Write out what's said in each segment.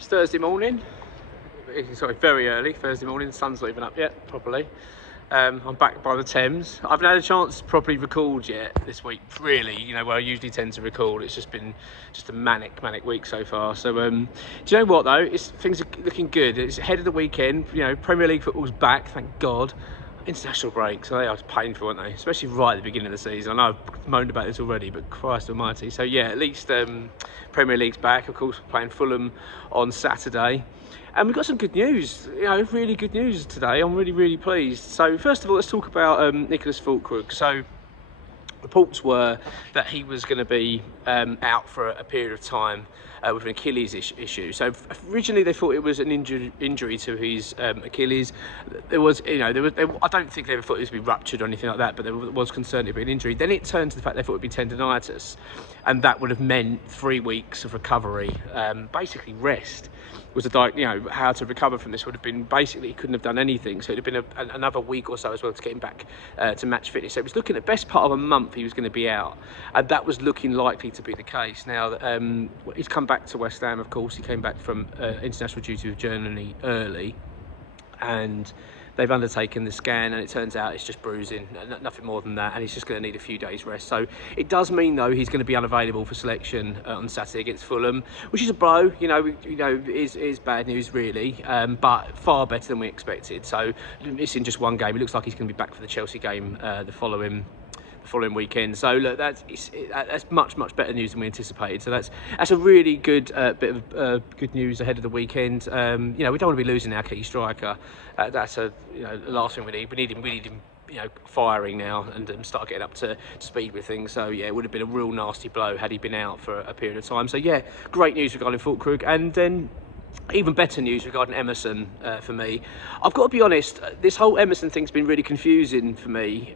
It's Thursday morning. Sorry, very early Thursday morning. The sun's not even up yet properly. I'm back by the Thames. I haven't had a chance to properly record yet this week, really, you know, where I usually tend to record. It's just been a manic week so far. So, do you know what though? Things are looking good. It's ahead of the weekend. You know, Premier League football's back, thank God. International breaks, they are painful, aren't they? Especially right at the beginning of the season. I know I've moaned about this already, but Christ almighty. So yeah, at least Premier League's back. Of course, we're playing Fulham on Saturday. And we've got some good news, you know, really good news today. I'm really pleased. So first of all, let's talk about Nicholas Fulkrug. So reports were that he was going to be out for a period of time with an Achilles issue. So originally they thought it was an injury to his Achilles. I don't think they ever thought it was to be ruptured or anything like that, but there was concern it'd be an injury. Then it turned to the fact they thought it'd be tendonitis, and that would have meant 3 weeks of recovery, basically rest. Was how to recover from this would have been basically he couldn't have done anything, so it'd have been another week or so as well to get him back to match fitness. So it was looking at the best part of a month he was going to be out, and that was looking likely to be the case. Now he's come back to West Ham, of course. He came back from international duty with Germany early, and they've undertaken the scan, and it turns out it's just bruising, nothing more than that, and he's just going to need a few days rest. So it does mean though he's going to be unavailable for selection on Saturday against Fulham, which is a blow. Is bad news really, but far better than we expected. So missing just one game, it looks like he's going to be back for the Chelsea game the following weekend. So look, that's much better news than we anticipated. So that's a really good bit of good news ahead of the weekend. We don't want to be losing our key striker. That's the last thing we need. We need him firing now and start getting up to speed with things. So yeah, it would have been a real nasty blow had he been out for a period of time. So yeah, great news regarding Fulkrug, and then even better news regarding Emerson for me. I've got to be honest, this whole Emerson thing's been really confusing for me.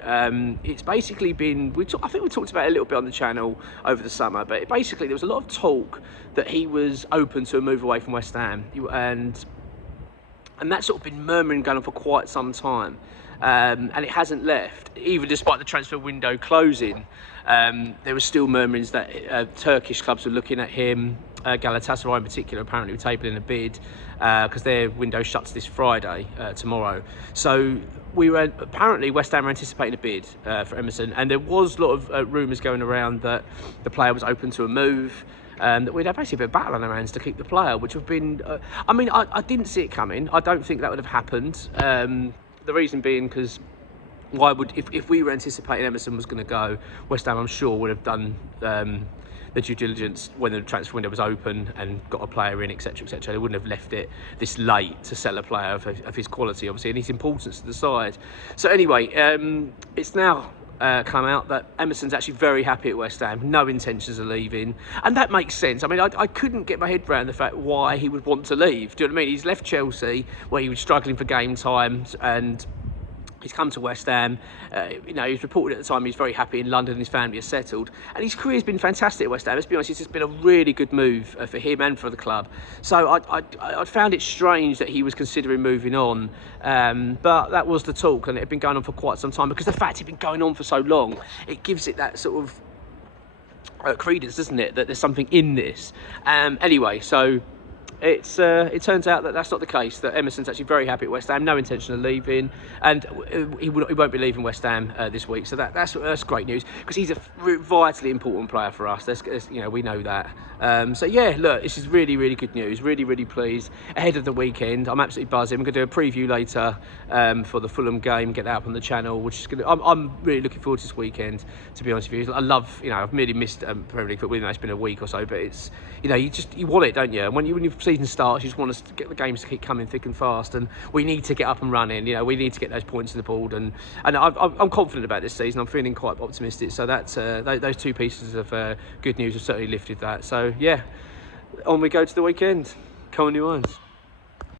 It's basically been, I think we talked about it a little bit on the channel over the summer, but basically there was a lot of talk that he was open to a move away from West Ham, and that's sort of been murmuring going on for quite some time. And it hasn't left, even despite the transfer window closing. There were still murmurings that Turkish clubs were looking at him. Galatasaray in particular apparently were tabling a bid because their window shuts this Friday, tomorrow. So apparently West Ham were anticipating a bid for Emerson, and there was a lot of rumours going around that the player was open to a move. That we'd have basically a bit of battle on our hands to keep the player, which would have been. I didn't see it coming. I don't think that would have happened. The reason being because why would if we were anticipating Emerson was going to go, West Ham I'm sure would have done the due diligence when the transfer window was open and got a player in, etc. They wouldn't have left it this late to sell a player of his quality, obviously, and his importance to the side. So anyway, it's now come out that Emerson's actually very happy at West Ham, no intentions of leaving, and that makes sense. I mean, I couldn't get my head around the fact why he would want to leave. Do you know what I mean? He's left Chelsea where he was struggling for game times, and he's come to West Ham. He's reported at the time he's very happy in London, his family is settled, and his career's been fantastic at West Ham. Let's be honest, it's just been a really good move for him and for the club. So I found it strange that he was considering moving on, but that was the talk, and it had been going on for quite some time, because the fact it had been going on for so long, it gives it that sort of credence, doesn't it, that there's something in this. Anyway, so it turns out that that's not the case, that Emerson's actually very happy at West Ham, no intention of leaving, and he won't be leaving West Ham this week. So that's great news, because he's a vitally important player for us. We know that. So yeah, look, this is really good news. Really pleased ahead of the weekend. I'm absolutely buzzing. I'm going to do a preview later for the Fulham game, get that up on the channel, which is I'm really looking forward to this weekend, to be honest with you. I love, I've merely missed Premier League football. It's been a week or so, but it's, you want it, don't you? And when your season starts, you just want us to get the games to keep coming thick and fast, and we need to get up and running. We need to get those points on the board, and I'm confident about this season. I'm feeling quite optimistic. So that's those two pieces of good news have certainly lifted that. So yeah, on we go to the weekend. Come on, you ones.